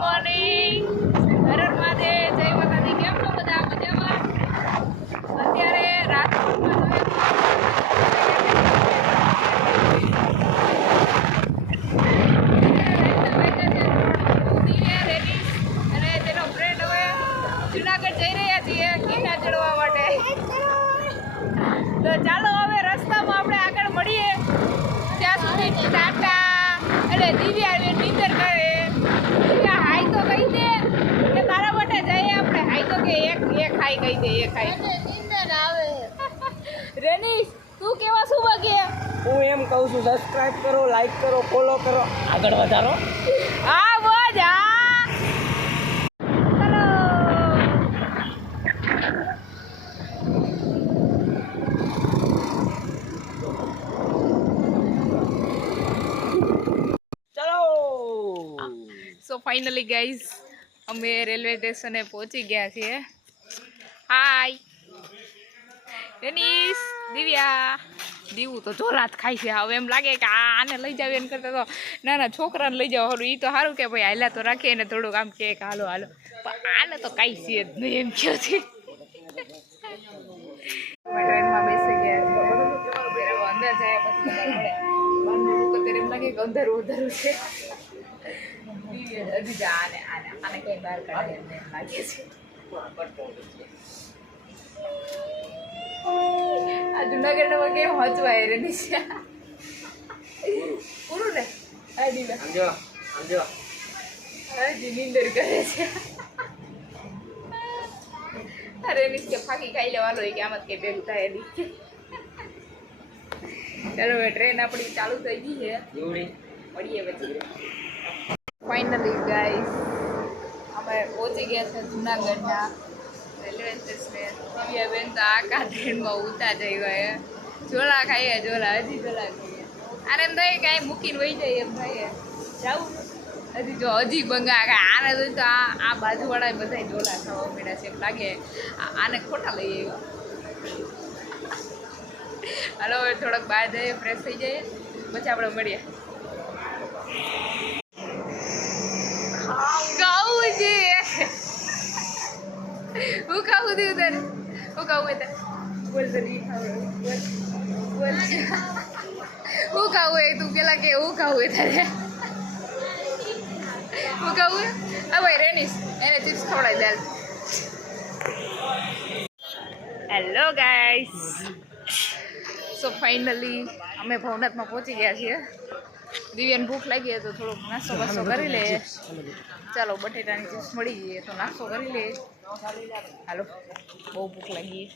Morning, Har Har Mahadev, જય માતાજી. કેમ છો બધા? મજામાં? અત્યારે રાજકોટમાં અને તેનો ફ્રેન્ડ હવે જુનાગઢ જઈ રહ્યા છીએ ગિરનાર ચડવા માટે. તો ચાલો હવે રસ્તામાં આપણે આગળ મળીએ. ત્યાં સુધી ટાટા. એટલે દિવ્યા નીંદર કરે. દિવ્યા હાઈ તો કહી દે કે તારા માટે જઈએ આપણે. હાઈ તો કે એક હાઈ કહી દે, એક હાઈ. નીંદર આવે. રેનીશ, તું કેવા શું વાગે? હું એમ કહું છું, સબસ્ક્રાઇબ કરો, લાઈક કરો, ફોલો કરો, આગળ વધારો. હા બોજ હા. સો ફાઇનલી ગાઈઝ અમે રેલવે સ્ટેશને પહોંચી ગયા છીએ. હાય રેનીશ, દિવ્યા. દીવું તો જોરાત ખાય છે. હવે એમ લાગે કે આને લઈ જાવ એને કરતા તો નાના છોકરાને લઈ જાવ સારું. એ તો સારું કે ભાઈ હાલા તો રાખીએ ને થોડુંક આમ કે હાલો હાલો, પણ આને તો કાંઈ છે જ નહીં એમ કહ્યો છે. ટ્રેનમાં બેસી ગયા છે. અંદર જાય પછી મળે બારનું લોકો ત્યારે એમ લાગે કે અંધારું અંધારું છે. હજી જા આને કઈ બહાર કાઢે એમને એમ લાગે છે. આ જુનાગઢમાં કેમ હચવાય રે નિશા પૂરું ને. હા દીવા હજી નીંદર કરે છે. અરે નિશ કે ફાંકી ખાઈ લેવાનો કે આમ જ કઈ ભેગું થાય એની. ચાલો હવે ટ્રેન આપણી ચાલુ થઈ ગઈ છે. મળીએ પછી. ફાઇનલી ગાઈસ અમે પહોંચી ગયા છે જુનાગઢના રેલવે સ્ટેશને. દિવ્યાબેન તો આખા ટ્રેનમાં ઉતા જઈ ગયા. ઝોલા ખાઈએ, ઝોલા હજી ઝોલા ખાઈએ. આને એમ થાય કે અહીં મૂકીને વહી જાય એમ થાય. જાવું હજી જો હજી બંગા ખાય. આને જોઈ તો આ બાજુવાળા બધા ઝોલા ખાવા મળ્યા છે. એમ લાગે આને ખોટા લઈ આવ્યા. હાલો હવે થોડોક બહાર જઈએ, ફ્રેશ થઈ જઈએ, પછી આપણે મળીએ. ખાવું છે. હું ખાવું છું તારે? હું ખાવું તારે? બોલ તો નહીં ખાવું. બોલ હું ખાવું એ તું પેલા કે હું ખાવું તારે? હું ખાવું? હા ભાઈ રેનીશ એને ચિપ્સ ખવડાવી દાલ. હેલો ગાઈસ, સો ફાઇનલી અમે ભવનાથમાં પહોંચી ગયા છીએ. દિવ્યાને ભૂખ લાગી તો થોડોક નાસ્તો બાસ્તો કરી લે. ચાલો બટેટાની ચિપ્સ મળી ગઈ તો નાસ્તો કરી લે. હાલો બહુ ભૂખ લાગી.